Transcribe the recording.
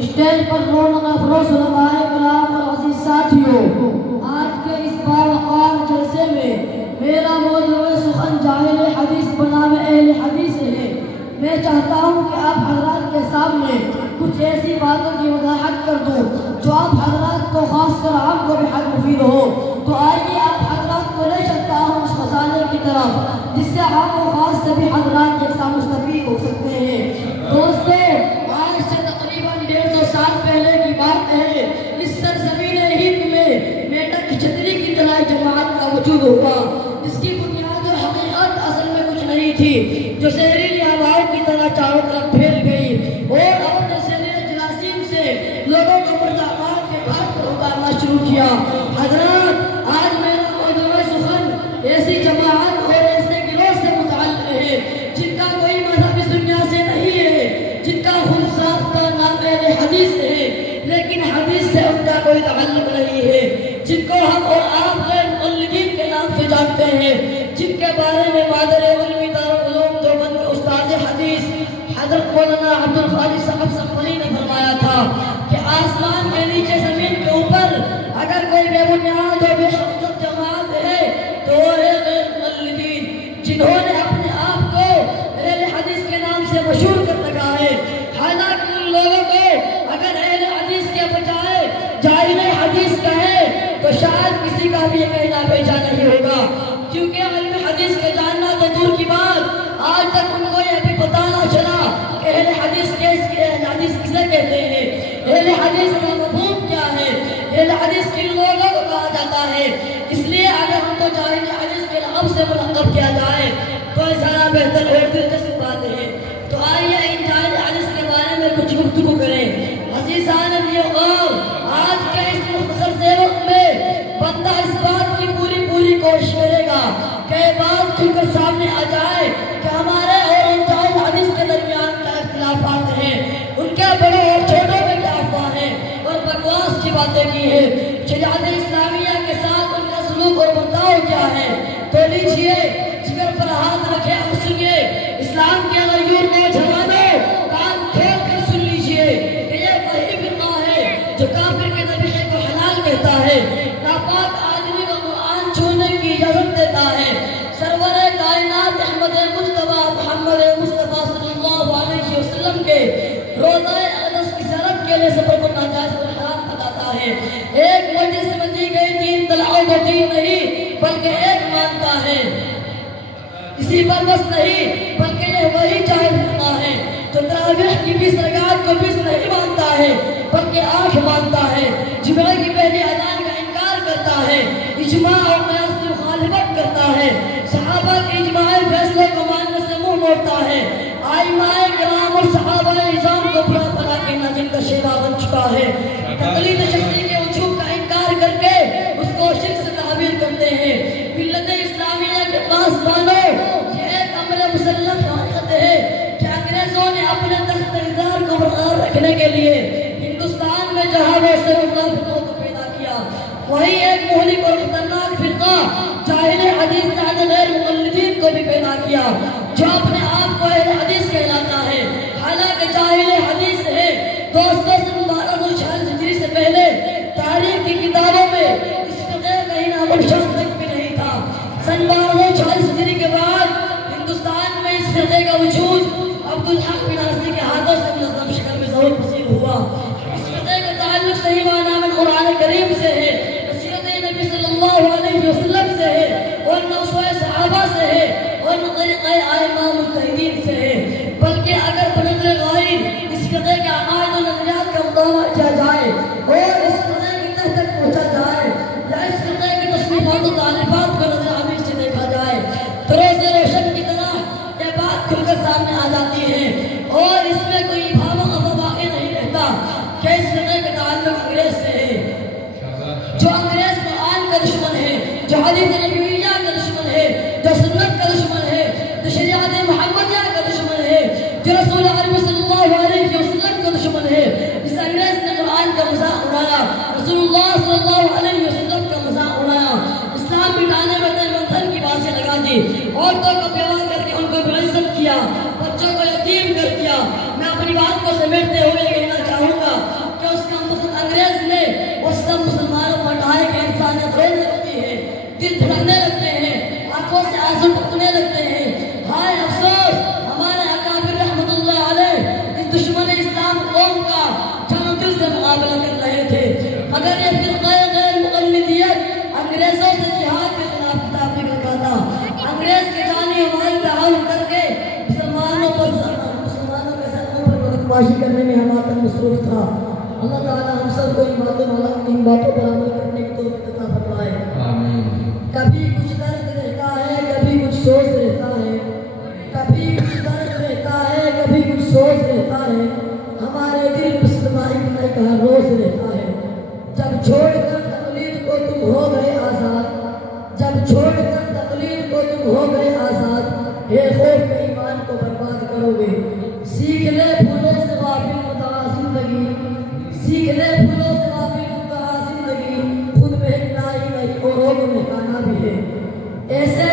Stage پر رونق افروز علماء کرام اور عزیز ساتھیوں، آج کے اس باوقار جلسے میں میرا موضوع سخن جاہل حدیث بنام اہل حدیث ہے۔ میں چاہتا ہوں کہ آپ حضرات کے سامنے کچھ ایسی باتوں کی وضاحت کر دوں جو آپ حضرات کو، خاص کر عام کو بھی حد مفید ہو۔ تو آئیے آپ حضرات کو لے چلتا ہوں اس خزانے کی طرف جس سے عام و خاص سبھی حضرات یکساں مستفید ہو سکتے ہیں۔ دوستو، آج سے تقریباً 150 سال پہلے کی بات ہے، اس سرزمین ہند میں میٹک کی چھتری کی طرح جماعت کا وجود ہوا جس کی بنیاد و حقیقت اصل میں کچھ نہیں تھی، جو زہریلی ہواؤں کی طرح چاروں طرف پھیل گئی اور اپنے زہریلے جراثیم سے لوگوں کو مردہ اعمال کے گھاٹ پر اتارنا شروع کیا۔ حضرات، آج میرا موضوع سخن ایسی جماعت اور ایسے گروہ سے متعلق ہے جن کا کوئی مذہب اس دنیا سے نہیں ہے، جن کا خود ساختہ نام اہل حدیث ہے لیکن حدیث سے ان کا کوئی تعلق نہیں ہے، جن کو ہم اور آپ غیر مقلدین کے نام سے جانتے ہیں، جن کے بارے میں مادر علمی دارالعلوم دیوبند کے استاد حدیث حضرت مولانا عبدالخالق صاحب سقفری نے فرمایا تھا کہ آسمان کے نیچے زمین کے اوپر اگر کوئی بے بنیاد اور بے حقیقت جماعت ہے تو وہ ہے غیر مقلدین، جنہوں نے اپنے آپ کو اہل حدیث کے نام سے مشہور کر رکھا ہے۔ حالانکہ ان لوگوں کو اگر اہل حدیث کے بجائے جاہل حدیث کہے تو شاید کسی کا بھی یہ کہنا بھیجا نہیں ہوگا، کیونکہ علم حدیث کے جاننا تو دور کی بات، آج تک ان کو یہ بھی پتہ نہ چلا کہ اہل حدیث کسے کہتے ہیں، اہل حدیث کا مفہوم کیا ہے، اہل حدیث کن لوگوں کو کہا جاتا ہے۔ اس لیے اگر ہم کو جاہل حدیث کے لقب سے ملقب کیا جائے تو زیادہ بہتر اور دلچسپ بات ہے۔ تو آئیے ان جاہل حدیث کے بارے میں کچھ گفتگو کریں۔ عزیزان یہ غور، آج کے اس مختصر سے وقت میں بندہ اس بات کی پوری کوشش کرے گا کہ یہ بات کھل کر سامنے آ جائے کہ ہمارے اور ان جاہل حدیث کے درمیان کیا اختلافات ہیں، ان کے بڑوں اور چھوٹوں میں کیا افواہ ہیں اور بکواس کی باتیں کی ہے، شریعت اسلامیہ کے ساتھ ان کا سلوک اور برتاؤ کیا ہے۔ تو لیجئے جگر پر ہاتھ رکھے اور سنیے، اسلام کے غیور نوجوانوں کان کھول کر سن لیجئے کہ یہ وہی فرقہ ہے جو کافر کے ذبیحے کو حلال کہتا ہے، ناپاک آدمی کو قرآن چھونے کی اجازت دیتا ہے، سرور کائنات احمد مجتبیٰ محمد مصطفیٰ صلی اللہ علیہ وسلم کے روضہ اقدس کی زیارت کے لیے سفر کو ناجائز اور حرام بتاتا ہے۔ ایک مجلس میں دی گئی تین طلعوں کو تین نہیں بلکہ ایک مانتا ہے، اسی پر بس نہیں بلکہ یہ وہی جاہل فرقہ ہے جو تراویح کی 20 رکعات کو 20 نہیں مانتا ہے بلکہ 8 مانتا ہے، جمعہ کی پہلی اذان کا انکار کرتا ہے، اجماع اور قیاس کی مخالفت کرتا ہے، صحابہ کے اجماعی فیصلے کو ماننے سے منہ موڑتا ہے، ائمہ کرام اور صحابہ اعظام کو برا بھلا کہنا جن کا شیوا بن چکا ہے، تقلید شخصی کے وجوب کا انکار کر کے اس کو شرک سے تعبیر کرتے ہیں۔ ملت اسلامیہ کے پاسبانوں، یہ ایک امر مسلم حقیقت ہے کہ انگریزوں نے اپنے تخت اقتدار کو برقرار رکھنے کے لیے ہندوستان میں جہاں وہ سے فرقوں کو پیدا کیا، وہی ایک مہلک اور خطرناک فرقہ جاہل حدیث یعنی غیر مقلدین کو بھی پیدا کیا، جو اپنے آپ کو اہل حدیث کہلاتا ہے حالانکہ جاہل حدیث ہے۔ دوستوں، 1246 ہجری سے پہلے تاریخ کی کتابوں میں اس فرقے کا کہیں نام و نشان تک بھی نہیں تھا۔ 1246 ہجری کے بعد ہندوستان میں اس فرقے کا وجود عبدالحق بن عرضی کے ہاتھوں سے منظم شکل میں ظہور پذیر ہوا۔ اس فرقے کا تعلق صحیح معنی میں قرآن کریم سے ہے، سیرت نبی صلی اللہ علیہ وسلم سے ہے اور نوسوئے صحابہ سے ہے اور طریقہ ائمہ مجتہدین سے ہے، بلکہ کو سمیٹتے ہوئے کہنا چاہوں گا کہ اس کا مقصد انگریز نے وہ سب مسلمانوں پر ڈھائے کہ انسانیت رونے لگتی ہے، دل دھڑکنے لگتے ہیں، آنکھوں سے آنسو ٹپکنے لگتے ہیں۔ ہائے افسوس، ہمارے اکابر رحمت اللہ علیہ اس دشمن اسلام قوم کا جان دل سے مقابلہ کر رہے تھے، مگر یہ فرقہ غیر مقلدیت انگریزوں سے جہاد کے خلاف کتاب نکل گیا تھا۔ انگریز کے جانی ہمارے تعاون کر کے مسلمانوں کے سروں پر بدماشی کرنے میں ہمارا مصروف تھا۔ اللہ تعالیٰ ہم سب کو ان باتوں پر عمل کرنے کی توفیق عطا فرمائے۔ کبھی کچھ درد رہتا ہے، کبھی کچھ سوچ رہتا ہے، کبھی کچھ درد رہتا ہے، کبھی کچھ سوچ رہتا ہے، ہمارے دل پر صدمہ اتنے کا روز رہتا ہے۔ جب چھوڑ کر تقلید کو تم ہو گئے آزاد، جب چھوڑ کر تقلید کو تم ہو گئے آزاد، اے خوف کے ایمان کو برباد کرو گے۔ سیکھ لے پھولوں سے غافل متاع زندگی، سیکھ لے پھولوں سے غافل متاع زندگی، خود مہکنا ہی نہیں اور لوگ مہکانا بھی ہے۔ ایسے